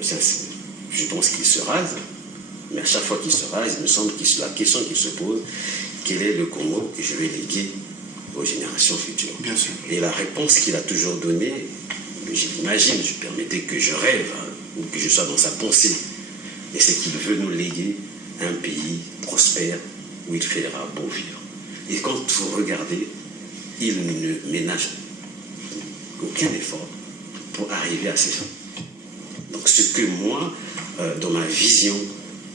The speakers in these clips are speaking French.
je pense qu'il se rase, mais à chaque fois qu'il se rase, il me semble que la question qu'il se pose, quel est le Congo que je vais léguer aux générations futures? Bien sûr. Et la réponse qu'il a toujours donnée, je l'imagine, je permettais que je rêve, hein, ou que je sois dans sa pensée, et c'est qu'il veut nous léguer un pays prospère où il fera beau vivre. Et quand vous regardez, il ne ménage aucun effort pour arriver à ces fins. Donc ce que moi, dans ma vision,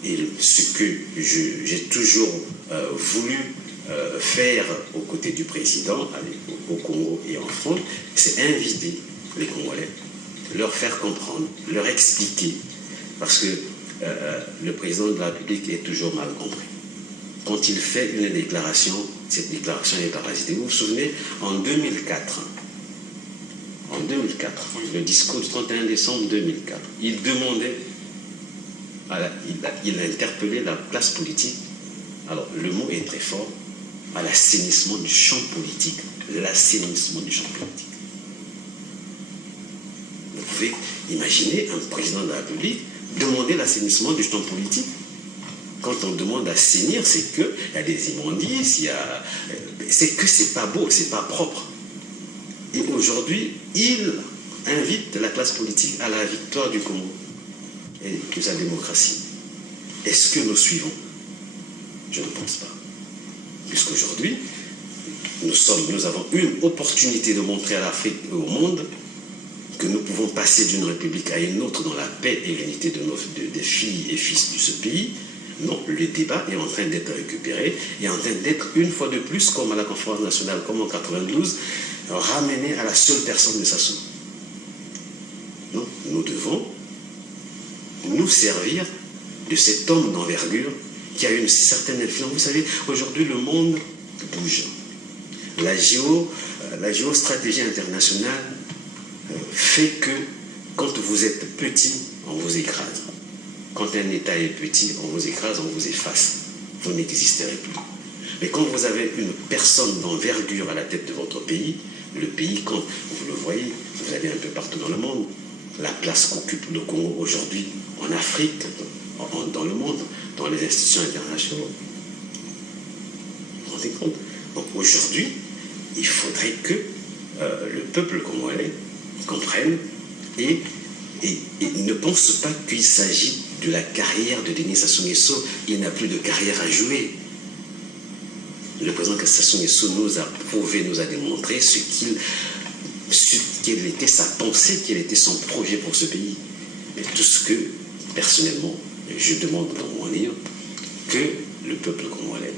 et ce que j'ai toujours voulu faire aux côtés du président, au Congo et en France, c'est inviter les Congolais, leur faire comprendre, leur expliquer, parce que le président de la République est toujours mal compris. Quand il fait une déclaration, cette déclaration est parasitée. Vous vous souvenez, en 2004, le discours du 31 décembre 2004, il demandait, il interpellait la classe politique, alors le mot est très fort, à l'assainissement du champ politique. L'assainissement du champ politique. Vous pouvez imaginer un président de la République demander l'assainissement du champ politique. Quand on demande à assainir, c'est qu'il y a des immondices, c'est que c'est pas beau, c'est pas propre. Et aujourd'hui, il invite la classe politique à la victoire du Congo et de sa démocratie. Est-ce que nous suivons? Je ne pense pas. Puisqu'aujourd'hui, nous avons une opportunité de montrer à l'Afrique et au monde que nous pouvons passer d'une république à une autre dans la paix et l'unité des filles et fils de ce pays. Non, le débat est en train d'être récupéré, est en train d'être une fois de plus, comme à la conférence nationale, comme en 92, ramené à la seule personne de Sassou. Non, nous devons nous servir de cet homme d'envergure qui a une certaine influence. Vous savez, aujourd'hui, le monde bouge. La géostratégie internationale fait que quand vous êtes petit, on vous écrase. Quand un État est petit, on vous écrase, on vous efface. Vous n'existerez plus. Mais quand vous avez une personne d'envergure à la tête de votre pays, le pays, quand vous le voyez, vous allez un peu partout dans le monde, la place qu'occupe le Congo aujourd'hui, en Afrique, dans le monde, dans les institutions internationales. Vous vous rendez compte? Donc aujourd'hui, il faudrait que le peuple congolais comprenne et ne pense pas qu'il s'agit de la carrière de Denis Sassou Nguesso. Il n'a plus de carrière à jouer. Le président Sassou Nguesso nous a prouvé, nous a démontré quelle était sa pensée, quel était son projet pour ce pays. Mais tout ce que, personnellement, je demande dans mon livre, que le peuple congolais,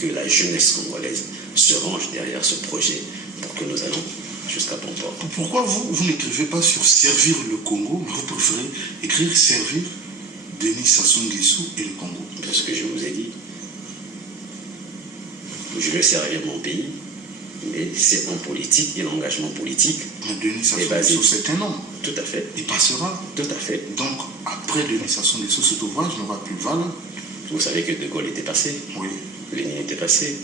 que la jeunesse congolaise se range derrière ce projet pour que nous allons jusqu'à bon port. Pourquoi vous n'écrivez pas sur servir le Congo, mais vous préférez écrire servir Denis Sassou Nguesso et le Congo? Parce que je vous ai dit, je veux servir mon pays, mais c'est en politique et l'engagement politique. Mais Denis Sassou Nguesso, c'est un homme. Tout à fait. Il passera. Tout à fait. Donc, après Denis Sassou Nguesso, cet ouvrage n'aura plus de valeur. Vous savez que De Gaulle était passé. Oui. Lénine était passé.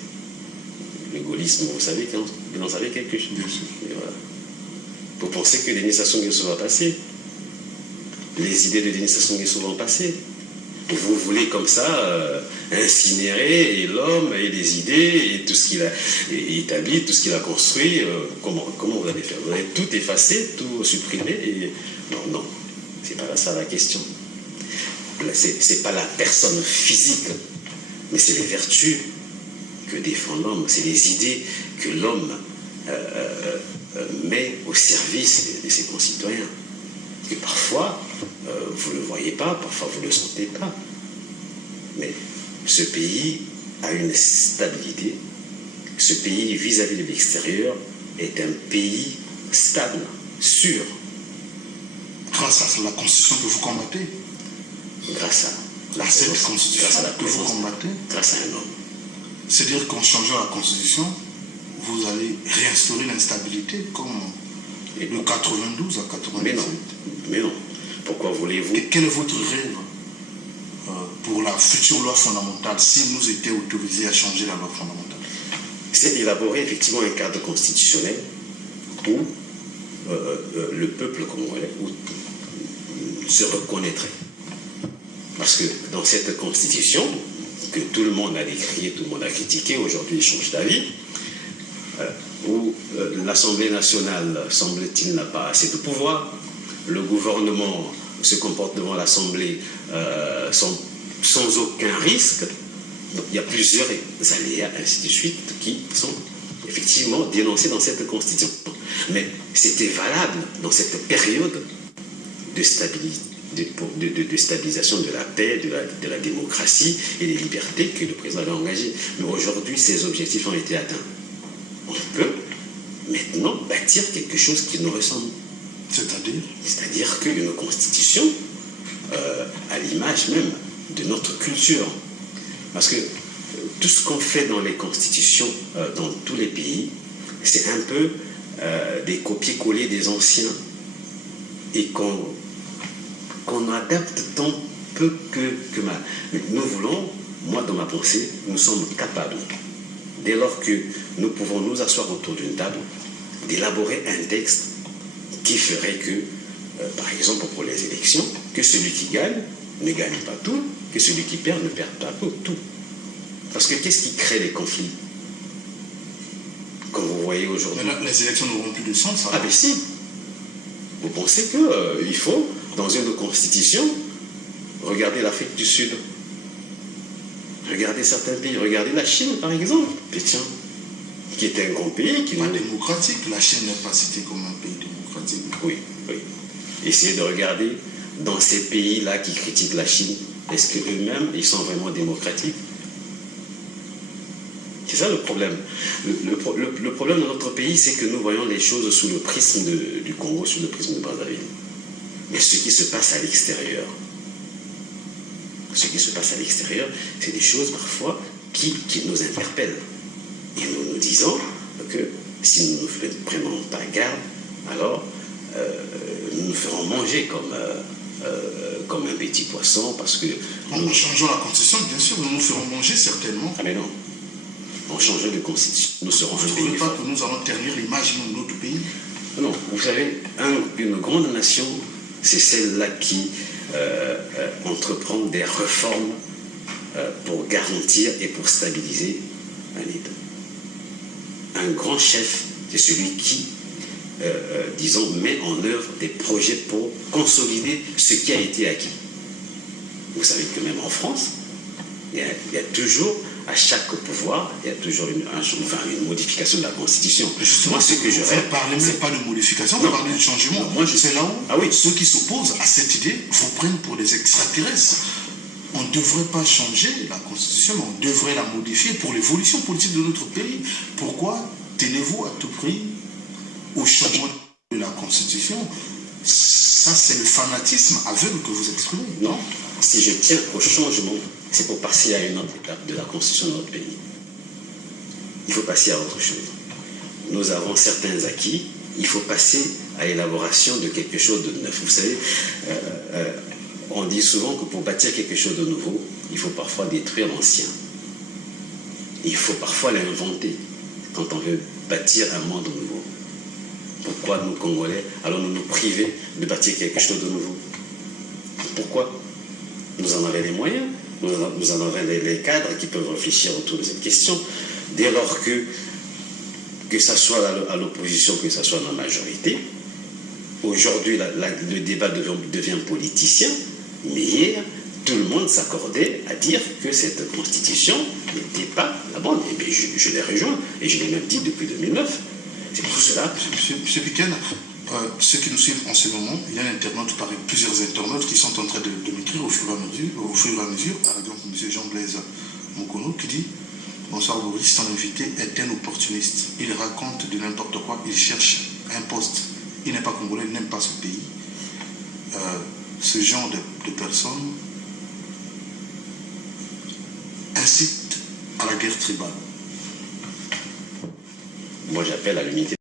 Le gaullisme, vous savez qu'il en savait quelque chose. Bien sûr. Et voilà. Vous pensez que Denis Sassou Nguesso va passer? Les idées de Denis Sassou Nguesso vont passer. Vous voulez comme ça incinérer l'homme et les idées et tout ce qu'il a établi, tout ce qu'il a construit. Comment vous allez faire? Vous allez tout effacer, tout supprimer et... Non, c'est pas ça la question. C'est pas la personne physique, mais c'est les vertus que défend l'homme, c'est les idées que l'homme met au service de ses concitoyens. Que parfois, vous ne le voyez pas, parfois vous ne le sentez pas. Mais ce pays a une stabilité. Ce pays, vis-à-vis de l'extérieur, est un pays stable, sûr. Grâce à la Constitution que vous combattez. Grâce à cette Constitution que vous combattez. Grâce à un homme. C'est-à-dire qu'en changeant la Constitution, vous allez réinstaurer l'instabilité comme le 92 à 97. Mais non. Pourquoi voulez-vous... Quel est votre rêve pour la future loi fondamentale si nous étions autorisés à changer la loi fondamentale? C'est d'élaborer effectivement un cadre constitutionnel où le peuple congolais, où se reconnaîtraient. Parce que dans cette constitution, que tout le monde a décrié, tout le monde a critiqué, aujourd'hui il change d'avis, où l'Assemblée nationale, semble-t-il, n'a pas assez de pouvoir, le gouvernement se comporte devant l'Assemblée sans aucun risque. Donc il y a plusieurs aléas, ainsi de suite, qui sont effectivement dénoncés dans cette constitution. Mais c'était valable dans cette période de stabilisation de la paix, de la démocratie et des libertés que le président avait engagées. Mais aujourd'hui, ces objectifs ont été atteints. On peut maintenant bâtir quelque chose qui nous ressemble. C'est-à-dire qu'une constitution, à l'image même de notre culture. Parce que tout ce qu'on fait dans les constitutions, dans tous les pays, c'est un peu des copier-coller des anciens et qu'on adapte tant peu que mal. Mais nous voulons, moi dans ma pensée, nous sommes capables, dès lors que nous pouvons nous asseoir autour d'une table, d'élaborer un texte qui ferait que, par exemple pour les élections, que celui qui gagne ne gagne pas tout, que celui qui perd ne perd pas tout. Parce que qu'est-ce qui crée les conflits? Comme vous voyez aujourd'hui. Les élections n'auront plus de sens. Ah ben si. Vous pensez qu'il faut, dans une constitution, regarder l'Afrique du Sud, regarder certains pays, regarder la Chine par exemple, tiens, qui est un grand pays. Qui pas démocratique, la Chine n'est pas citée comme un pays démocratique. Oui. Essayez de regarder dans ces pays-là qui critiquent la Chine, est-ce qu'eux-mêmes, ils sont vraiment démocratiques? C'est ça le problème. Le problème de notre pays, c'est que nous voyons les choses sous le prisme du Congo, sous le prisme de Brazzaville. Mais ce qui se passe à l'extérieur, c'est des choses parfois qui nous interpellent. Et nous nous disons que si nous ne prenons pas garde, alors nous nous ferons manger comme un petit poisson, parce que... En changeant la constitution, bien sûr, nous nous ferons manger certainement. Ah mais non. En changeant de constitution, nous serons un pays. Vous ne trouvez pas que nous allons ternir l'image de notre pays? Non, vous savez, une grande nation, c'est celle-là qui entreprend des réformes pour garantir et pour stabiliser un État. Un grand chef, c'est celui qui, disons, met en œuvre des projets pour consolider ce qui a été acquis. Vous savez que même en France, il y a toujours, à chaque pouvoir, il y a toujours une modification de la Constitution. Justement, ce que je vais parler, ce n'est pas de modification, vous parlez de changement. C'est là où ceux qui s'opposent à cette idée vous prennent pour des extraterrestres. On ne devrait pas changer la Constitution, mais on devrait la modifier pour l'évolution politique de notre pays. Pourquoi tenez-vous à tout prix au changement de la Constitution? Ça, c'est le fanatisme aveugle que vous exprimez. Non, si je tiens au changement, c'est pour passer à une autre étape de la Constitution de notre pays. Il faut passer à autre chose. Nous avons certains acquis, il faut passer à l'élaboration de quelque chose de neuf. Vous savez, on dit souvent que pour bâtir quelque chose de nouveau, il faut parfois détruire l'ancien. Il faut parfois l'inventer quand on veut bâtir un monde nouveau. Pourquoi nous, Congolais, allons-nous nous priver de bâtir quelque chose de nouveau? Pourquoi? Nous en avons les moyens, nous en avons les cadres qui peuvent réfléchir autour de cette question. Dès lors que ce soit à l'opposition, que ce soit dans la majorité, aujourd'hui le débat devient politicien, mais hier, tout le monde s'accordait à dire que cette constitution n'était pas la bonne. Et bien je l'ai rejoint, et je l'ai même dit depuis 2009. C'est pour cela. Monsieur Piquen, ceux qui nous suivent en ce moment, il y a un internaute, plusieurs internautes qui sont en train de m'écrire au fur et à mesure. Par exemple, M. Jean-Blaise Mokono qui dit: bonsoir Boris, ton invité est un opportuniste. Il raconte de n'importe quoi, il cherche un poste. Il n'est pas congolais, il n'aime pas ce pays. Ce genre de personnes incite à la guerre tribale. Moi, j'appelle à l'unité.